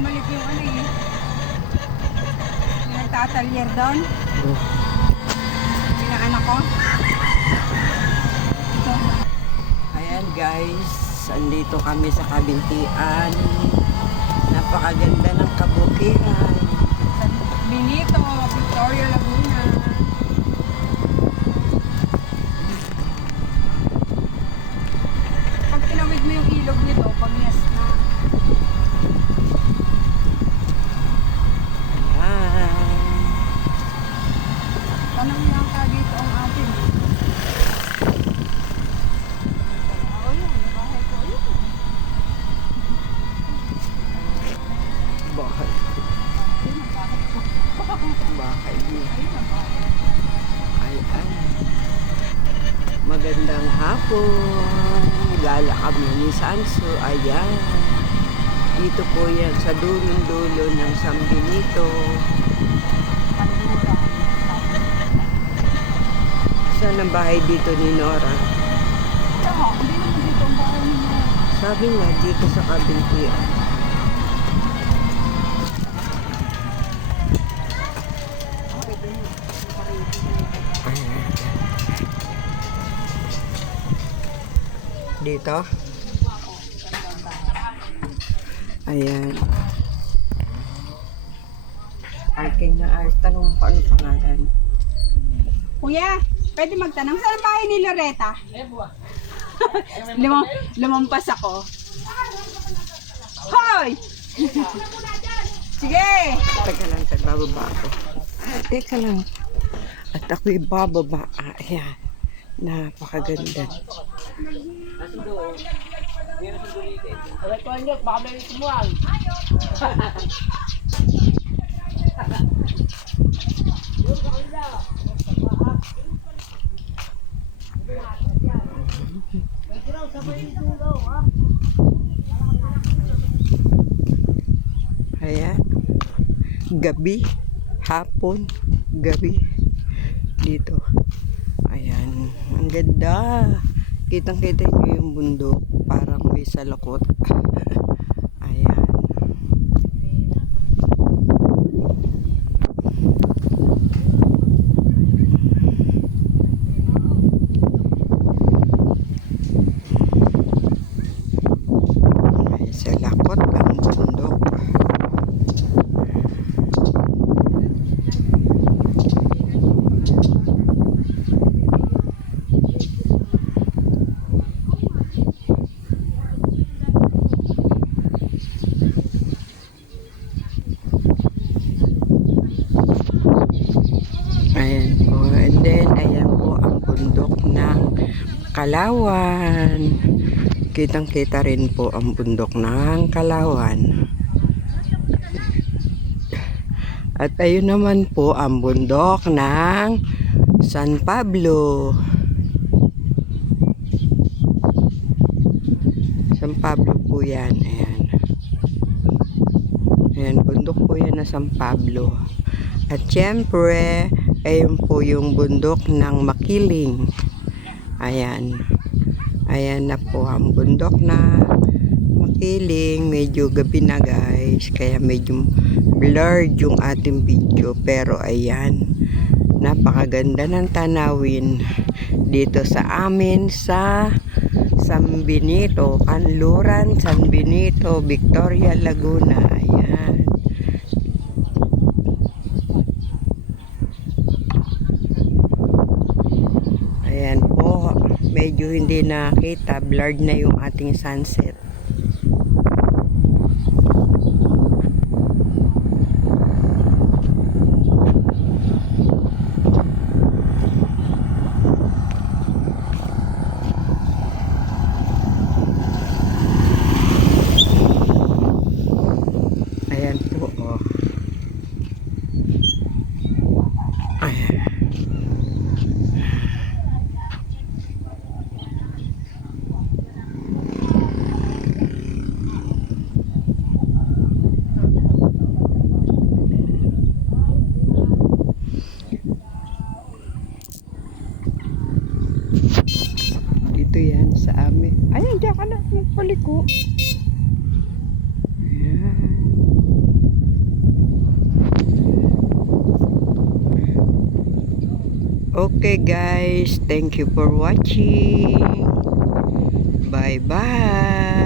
bumalik yung ano eh. Yung nagtatalyer doon. Yung anak ko. Ito. Ayan guys, andito kami sa Kabintian. Napakaganda ng kabukiran. San Benito, Victoria, Laguna. Pag tinawid mo yung ilog nito, pamiyas na. Ayan. Tanong lang ka dito ang atin. Oo yun, bahay ko yun. Bahay. Ayun ang bahay ko. Bahay niya. Ayun ang bahay. Ayan. Magandang hapon. Gala kami ni Sanso. Ayan. Dito po yan sa dulong-dulo ng San Benito. Pandura. Saan ang bahay dito ni Nora? Kaya, hindi naman dito ang bahay niya. Sabi nga dito sa Kabintian. Dito? Ayan. Parking na art. Tanong ko ano pangalan. Kuya, pwede magtanong saan ang bahay ni Loretta? Lumampas ako. Hoy! Sige! Teka lang, bababa ako. Teka lang. At ako'y bababa. Ayan. Napakaganda. Ayan. Gabi, hapon, gabi. Dito. Ayan. Ang ganda. Kitang-kita nyo yung bundok. Parang may salakot. Ayan. May salakot ang bundok. Ayan po. And then, ayan po ang bundok ng Kalawan. Kitang-kita rin po ang bundok ng Kalawan. At ayun naman po ang bundok ng San Pablo. San Pablo po yan. Ayan. Ayan, bundok po yan na San Pablo. At syempre, ayun po yung bundok ng Makiling. Ayan. Ayan na po ang bundok na Makiling. Medyo gabi na guys. Kaya medyo blurred yung ating video. Pero ayan. Napakaganda ng tanawin dito sa amin sa San Benito. Kanluran, San Benito, Victoria, Laguna. Ayan. Ayan po, medyo hindi nakita, blurred na yung ating sunset. Ayan po, oh. Ayan. Dito yan sa amin. Ayan, diyan ka na. Magpaliko. Ayan. Okay guys, thank you for watching. Bye bye.